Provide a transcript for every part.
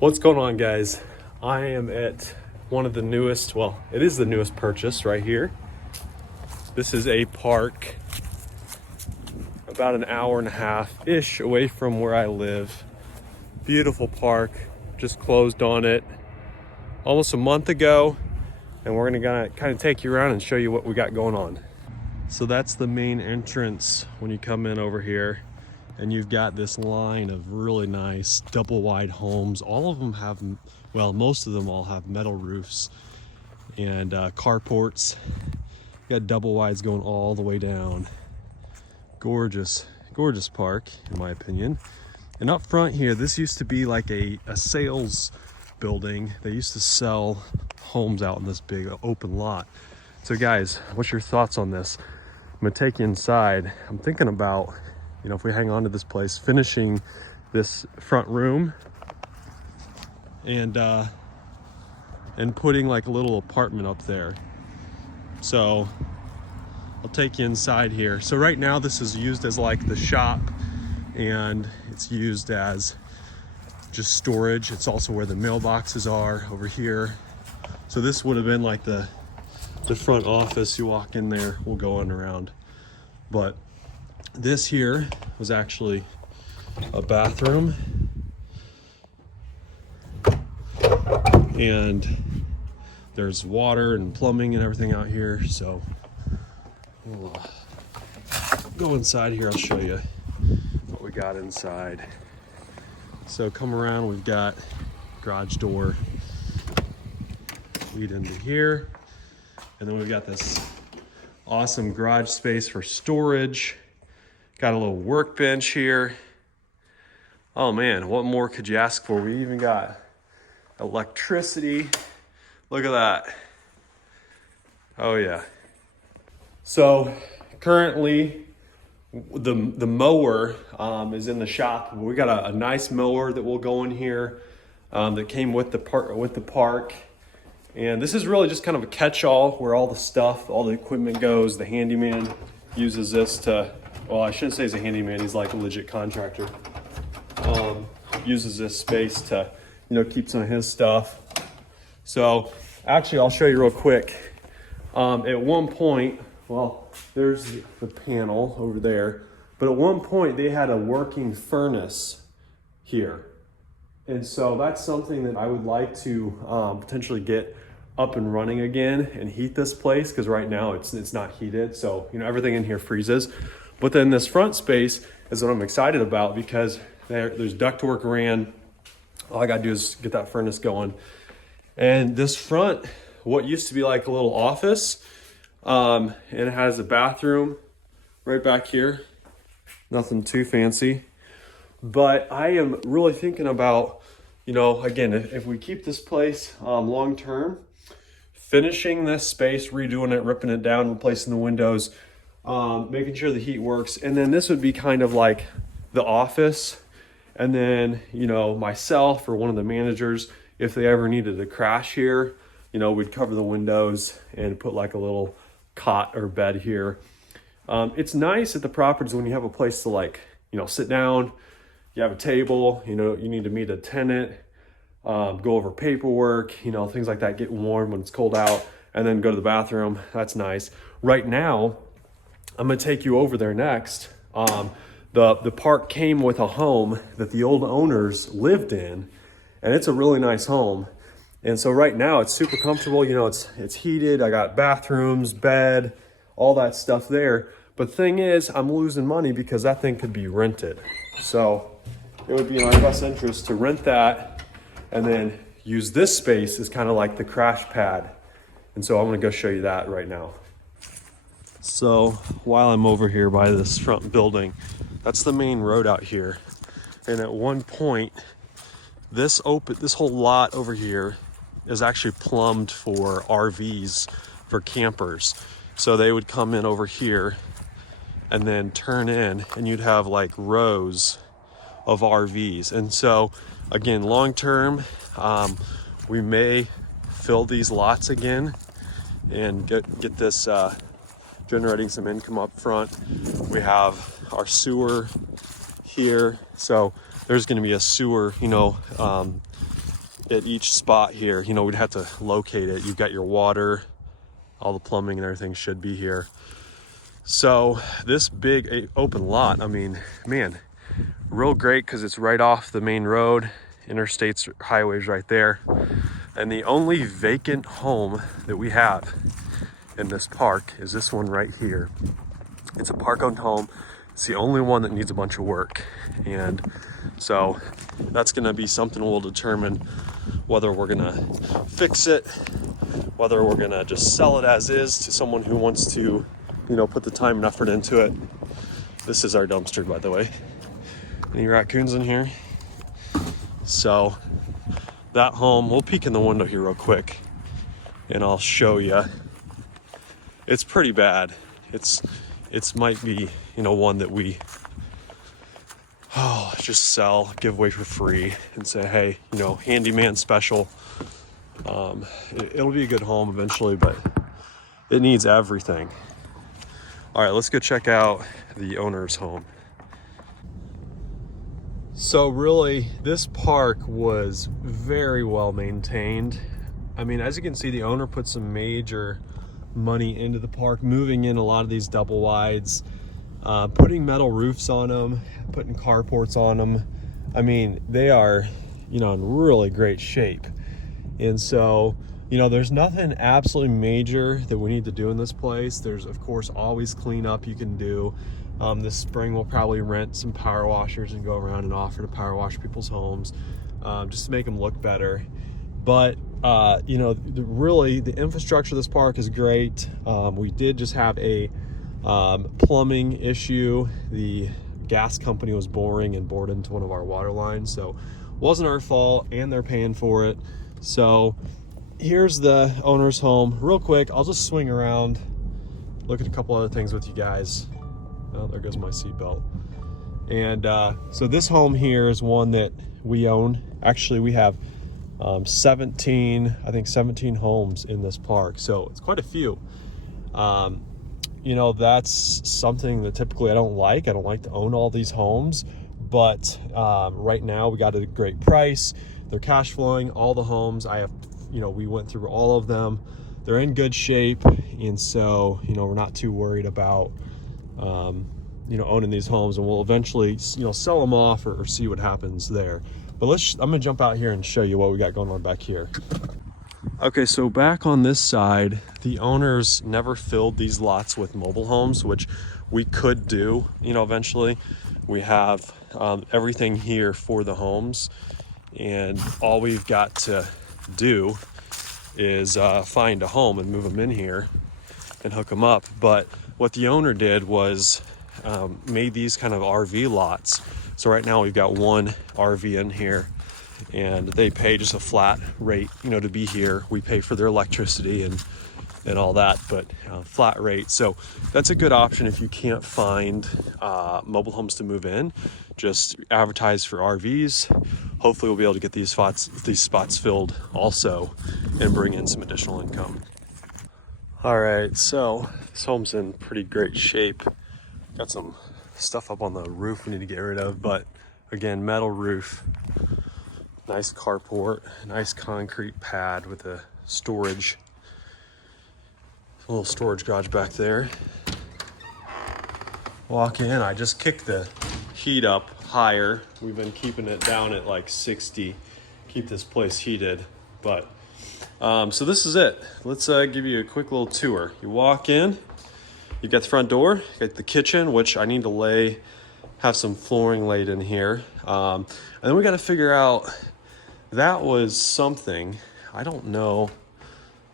What's going on, guys? I am at one of the newest, well, it is the newest purchase right here. This is a park about an hour and a half-ish away from where I live. Beautiful park, just closed on it almost a month ago, and we're gonna kind of take you around and show you what we got going on. So that's the main entrance when you come in over here. And you've got this line of really nice double wide homes. All of them have, well, most of them all have metal roofs and carports. You got double wides going all the way down. Gorgeous, gorgeous park, in my opinion. And up front here, this used to be like a sales building. They used to sell homes out in this big open lot. So guys, what's your thoughts on this? I'm gonna take you inside. I'm thinking about, if we hang on to this place, finishing this front room and putting like a little apartment up there. So I'll take you inside here. So right now this is used as like the shop, and it's used as just storage. It's also where the mailboxes are over here. So this would have been like the front office. You walk in there, we'll go on around. But this here was actually a bathroom, and there's water and plumbing and everything out here. So we'll go inside here. I'll show you what we got inside. So come around, we've got garage door lead into here, and then we've got this awesome garage space for storage. Got a little workbench here. Oh man, what more could you ask for? We even got electricity. Look at that. Oh yeah. So currently the mower is in the shop. We got a nice mower that will go in here that came with the park. And this is really just kind of a catch-all where all the stuff, all the equipment goes. The handyman uses this to, well, I shouldn't say he's a handyman, he's like a legit contractor. Uses this space to, keep some of his stuff. So actually, I'll show you real quick. At one point, well, there's the panel over there, but at one point they had a working furnace here. And so that's something that I would like to potentially get up and running again and heat this place, because right now it's not heated. So, everything in here freezes. But then this front space is what I'm excited about, because there's ductwork ran. All I gotta do is get that furnace going. And this front, what used to be like a little office, and it has a bathroom right back here. Nothing too fancy. But I am really thinking about, again, if we keep this place long term, finishing this space, redoing it, ripping it down, replacing the windows, making sure the heat works. And then this would be kind of like the office. And then, myself or one of the managers, if they ever needed to crash here, we'd cover the windows and put like a little cot or bed here. It's nice at the properties when you have a place to sit down, you have a table, you need to meet a tenant, go over paperwork, things like that, get warm when it's cold out, and then go to the bathroom. That's nice. Right now, I'm gonna take you over there next. The park came with a home that the old owners lived in, and it's a really nice home. And so right now it's super comfortable. It's heated. I got bathrooms, bed, all that stuff there. But the thing is, I'm losing money because that thing could be rented. So it would be in my best interest to rent that and then use this space as kind of like the crash pad. And so I'm gonna go show you that right now. So while I'm over here by this front building, that's the main road out here. And at one point, this whole lot over here is actually plumbed for RVs, for campers. So they would come in over here and then turn in, and you'd have like rows of RVs. And so again, long term, we may fill these lots again and get this generating some income up front. We have our sewer here, so there's going to be a sewer, at each spot here. You know, we'd have to locate it. You've got your water, all the plumbing and everything should be here. So this big open lot, I mean, man, real great because it's right off the main road. Interstates, highways right there. And the only vacant home that we have in this park is this one right here. It's a park-owned home. It's the only one that needs a bunch of work. And so that's gonna be something we'll determine whether we're gonna fix it, whether we're gonna just sell it as is to someone who wants to, you know, put the time and effort into it. This is our dumpster, by the way. Any raccoons in here? So that home, we'll peek in the window here real quick and I'll show you. It's pretty bad. It's might be, you know, one that we just sell, give away for free and say, hey, you know, handyman special. It'll be a good home eventually, but it needs everything. All right, let's go check out the owner's home. So really, this park was very well maintained. I mean, as you can see, the owner put some major money into the park, moving in a lot of these double wides, putting metal roofs on them, putting carports on them. I mean, they are, you know, in really great shape. And so, you know, there's nothing absolutely major that we need to do in this place. There's, of course, always cleanup you can do. This spring we'll probably rent some power washers and go around and offer to power wash people's homes, just to make them look better. But you know, really the infrastructure of this park is great. We did just have a plumbing issue. The gas company was boring and bored into one of our water lines, so it wasn't our fault, and they're paying for it. So here's the owner's home. Real quick, I'll just swing around, look at a couple other things with you guys. Oh, there goes my seatbelt. And so this home here is one that we own. Actually, we have 17 homes in this park, so it's quite a few. You know, that's something that typically I don't like to own all these homes, but right now we got a great price. They're cash flowing. All the homes I have, you know, we went through all of them. They're in good shape, and so, you know, we're not too worried about you know, owning these homes, and we'll eventually, you know, sell them off or see what happens there. But I'm gonna jump out here and show you what we got going on back here. Okay, so back on this side, the owners never filled these lots with mobile homes, which we could do, you know, eventually. We have everything here for the homes, and all we've got to do is find a home and move them in here and hook them up. But what the owner did was made these kind of RV lots. So right now we've got one RV in here, and they pay just a flat rate, you know, to be here. We pay for their electricity and all that, but flat rate. So that's a good option if you can't find mobile homes to move in. Just advertise for RVs. Hopefully we'll be able to get these spots filled also and bring in some additional income. All right, so this home's in pretty great shape. Got some stuff up on the roof we need to get rid of, but again, metal roof, nice carport, nice concrete pad with a little storage garage back there. Walk in, I just kicked the heat up higher. We've been keeping it down at like 60, keep this place heated, but so this is it. Let's give you a quick little tour. You walk in, you've got the front door, you got the kitchen, which I need to have some flooring laid in here. And then we got to figure out, that was something, I don't know.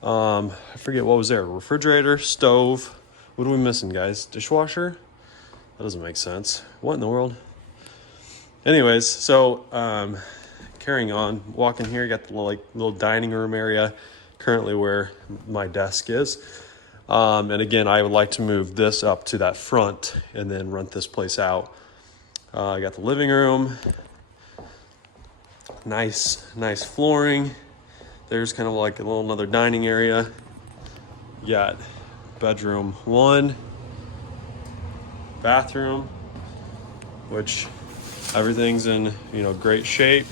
I forget what was there. Refrigerator, stove. What are we missing, guys? Dishwasher? That doesn't make sense. What in the world? Anyways, so carrying on, walking here, you got the little dining room area, currently where my desk is. And again, I would like to move this up to that front and then rent this place out. I got the living room, nice flooring. There's kind of like another dining area. You got bedroom 1, bathroom, which everything's in, you know, great shape.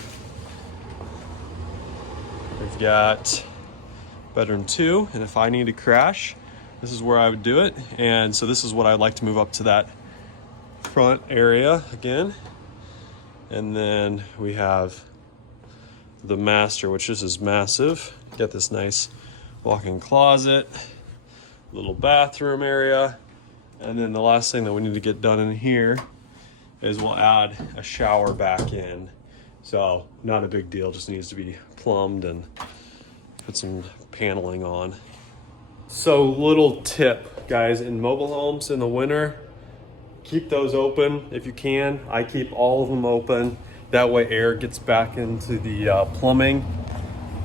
We've got bedroom 2, and if I need to crash, this is where I would do it. And so this is what I'd like to move up to that front area again. And then we have the master, which is massive. Got this nice walk-in closet, little bathroom area. And then the last thing that we need to get done in here is we'll add a shower back in. So not a big deal, just needs to be plumbed and put some paneling on. So little tip, guys, in mobile homes in the winter, keep those open if you can. I keep all of them open. That way air gets back into the plumbing.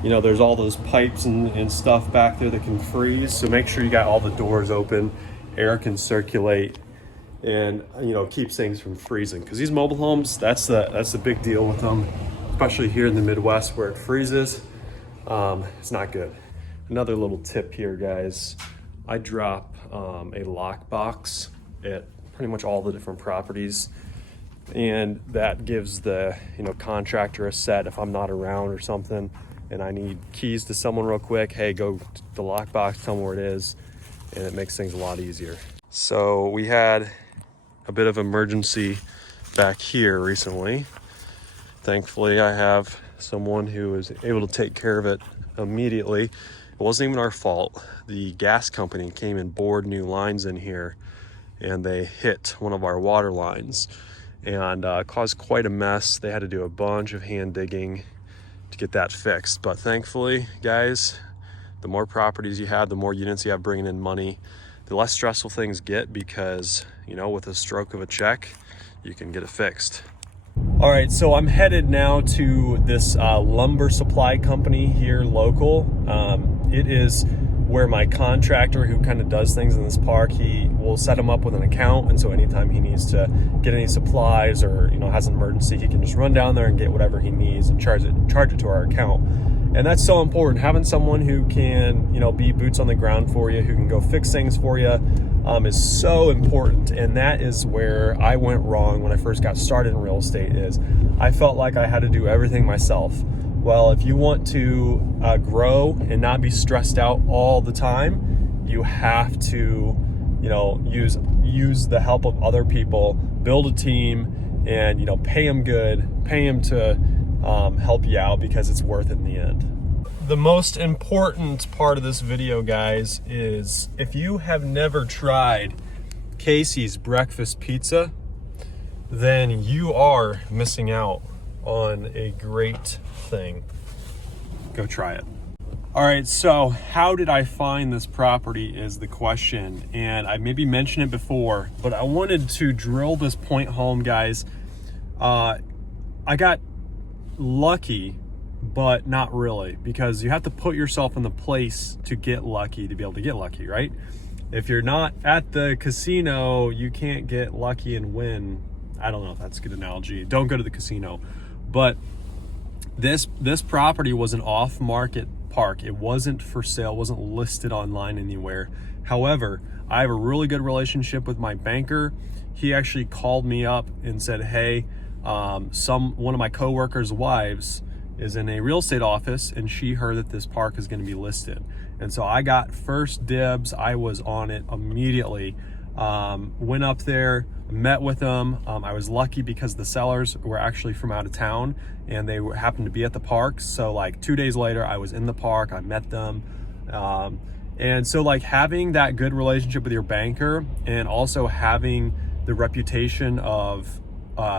You know, there's all those pipes and stuff back there that can freeze. So make sure you got all the doors open. Air can circulate and, you know, keeps things from freezing. Because these mobile homes, that's the big deal with them, especially here in the Midwest where it freezes. It's not good. Another little tip here, guys. I drop a lock box at pretty much all the different properties, and that gives the contractor a set if I'm not around or something and I need keys to someone real quick. Hey, go to the lockbox, tell them where it is, and it makes things a lot easier. So we had a bit of emergency back here recently. Thankfully, I have someone who was able to take care of it immediately. It wasn't even our fault. The gas company came and bored new lines in here, and they hit one of our water lines and caused quite a mess. They had to do a bunch of hand digging to get that fixed. But thankfully, guys, the more properties you have, the more units you have bringing in money, the less stressful things get, because, you know, with a stroke of a check, you can get it fixed. All right, so I'm headed now to this lumber supply company here local. It is where my contractor who kind of does things in this park, he will set him up with an account, and so anytime he needs to get any supplies or has an emergency, he can just run down there and get whatever he needs and charge it to our account. And that's so important, having someone who can be boots on the ground for you, who can go fix things for you, is so important. And that is where I went wrong when I first got started in real estate. Is I felt like I had to do everything myself. Well, if you want to grow and not be stressed out all the time, you have to, use the help of other people, build a team, and pay them good, pay them to help you out, because it's worth it in the end. The most important part of this video, guys, is if you have never tried Casey's breakfast pizza, then you are missing out on a great thing. Go try it. All right, so how did I find this property is the question, and I maybe mentioned it before, but I wanted to drill this point home, guys. I got lucky, but not really, because you have to put yourself in the place to get lucky, to be able to get lucky, right? If you're not at the casino, you can't get lucky and win. I don't know if that's a good analogy. Don't go to the casino. But this property was an off-market park. It wasn't for sale, wasn't listed online anywhere. However, I have a really good relationship with my banker. He actually called me up and said, hey, one of my coworkers' wives is in a real estate office, and she heard that this park is going to be listed. And so I got first dibs. I was on it immediately. Went up there, met with them. I was lucky because the sellers were actually from out of town, and they happened to be at the park. So like 2 days later, I was in the park, I met them. And so like having that good relationship with your banker, and also having the reputation of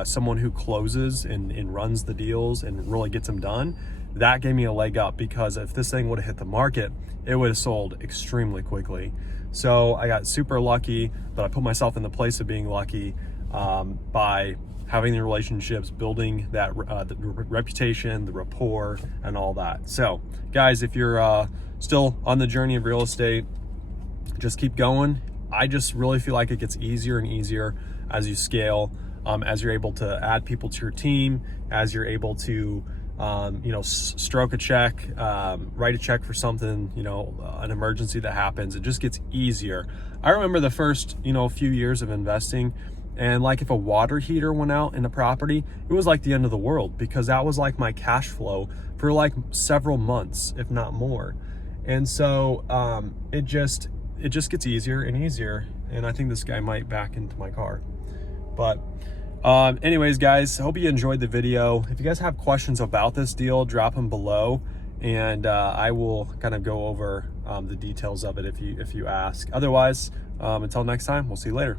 someone who closes and runs the deals and really gets them done, that gave me a leg up, because if this thing would have hit the market, it would have sold extremely quickly. So I got super lucky, but I put myself in the place of being lucky by having the relationships, building that the reputation, the rapport, and all that. So guys, if you're still on the journey of real estate, just keep going. I just really feel like it gets easier and easier as you scale, as you're able to add people to your team, as you're able to stroke a check, write a check for something, an emergency that happens. It just gets easier. I remember the first, few years of investing, And like if a water heater went out in the property, it was like the end of the world, because that was like my cash flow for like several months, if not more. And so it just gets easier and easier. And I think this guy might back into my car. But anyways, guys, I hope you enjoyed the video. If you guys have questions about this deal, drop them below, and I will kind of go over the details of it if you ask. Otherwise, until next time, we'll see you later.